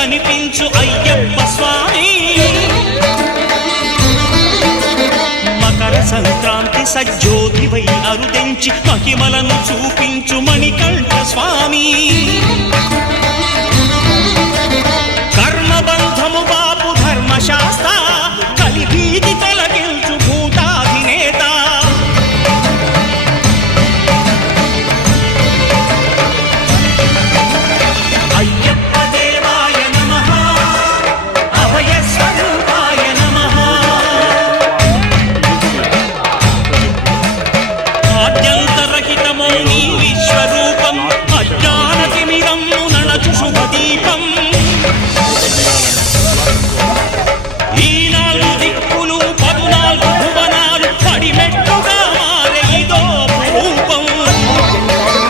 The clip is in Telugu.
కనిపించు అయ్యప్ప స్వామి మకర సంక్రాంతి సజ్జోతివై అరుదెంచి మహిమలను చూపించు మణికంఠ స్వామి కర్మబంధము బాపు ధర్మశాస్త్ర కలిభీతి తొలగించు భూతాధినేత అయ్యప్ప దేవాయ నమః అభయ స్వరూపాయ నమః ఆద్యంతరహితమో నీ విశ్వరూపం అజ్ఞానతిమిరము నడచు శుభదీపం